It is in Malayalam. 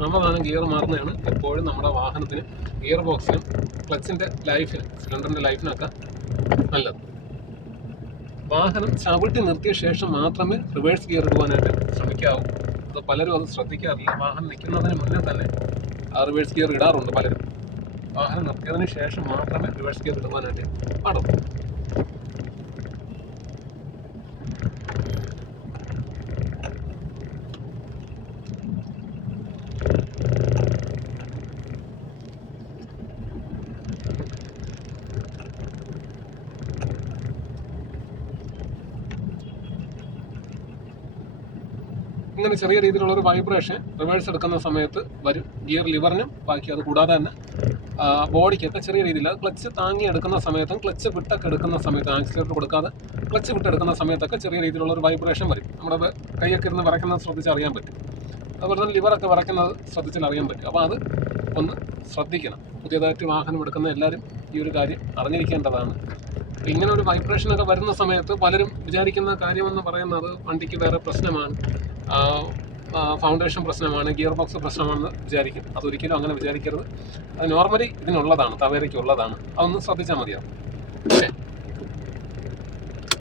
സാവധാനം ഗിയർ മാറുന്നതാണ്. എപ്പോഴും നമ്മുടെ വാഹനത്തിന് ഗിയർ ബോക്സിനും ക്ലച്ചിന്റെ ലൈഫിന് സിലിണ്ടറിന്റെ ലൈഫിനൊക്കെ നല്ലത്. വാഹനം ചവിട്ടി നിർത്തിയ ശേഷം മാത്രമേ റിവേഴ്സ് ഗിയർ ഇടുവാനായിട്ട് ശ്രമിക്കാവൂ. അത് പലരും അത് ശ്രദ്ധിക്കാറില്ല. വാഹനം നിൽക്കുന്നതിന് മുന്നേ തന്നെ ആ റിവേഴ്സ് ഗിയർ ഇടാറുണ്ട് പലരും. വാഹനം നിർത്തിയതിന് ശേഷം മാത്രമേ റിവേഴ്സ് ഗിയർ ഇടുവാനായിട്ട് പാടുള്ളൂ. ഇങ്ങനെ ചെറിയ രീതിയിലുള്ള ഒരു വൈബ്രേഷൻ റിവേഴ്സ് എടുക്കുന്ന സമയത്ത് വരും. ഗിയർ ലിവറിനും ബാക്കി അത് കൂടാതെ തന്നെ ബോഡിക്കൊക്കെ ചെറിയ രീതിയിൽ അത് ക്ലച്ച് താങ്ങി എടുക്കുന്ന സമയത്തും ക്ലച്ച് വിട്ടൊക്കെ എടുക്കുന്ന സമയത്ത് ആക്സിലേറ്റർ കൊടുക്കാതെ ക്ലച്ച് വിട്ടെടുക്കുന്ന സമയത്തൊക്കെ ചെറിയ രീതിയിലുള്ള ഒരു വൈബ്രേഷൻ വരും. നമ്മുടെ കൈയൊക്കെ ഇരുന്ന് വരയ്ക്കുന്നത് ശ്രദ്ധിച്ച് അറിയാൻ പറ്റും. അതുപോലെ തന്നെ ലിവറൊക്കെ വരയ്ക്കുന്നത് ശ്രദ്ധിച്ചാൽ അറിയാൻ പറ്റും. അപ്പോൾ അത് ഒന്ന് ശ്രദ്ധിക്കണം. പുതിയതായിട്ട് വാഹനം എടുക്കുന്ന എല്ലാവരും ഈ ഒരു കാര്യം അറിഞ്ഞിരിക്കേണ്ടതാണ്. ഇങ്ങനെ ഒരു വൈബ്രേഷനൊക്കെ വരുന്ന സമയത്ത് പലരും വിചാരിക്കുന്ന കാര്യമെന്ന് പറയുന്നത് വണ്ടിക്ക് വേറെ പ്രശ്നമാണ്. ഫൗണ്ടേഷൻ പ്രശ്നമാണ് ഗിയർ ബോക്സ് പ്രശ്നമാണെന്ന് വിചാരിക്കും അതൊരിക്കലും അങ്ങനെ വിചാരിക്കരുത്. അത് നോർമലി ഇതിനുള്ളതാണ് തവേരയ്ക്കുള്ളതാണ് അതൊന്ന് ശ്രദ്ധിച്ചാൽ മതിയാവും. ഓക്കെ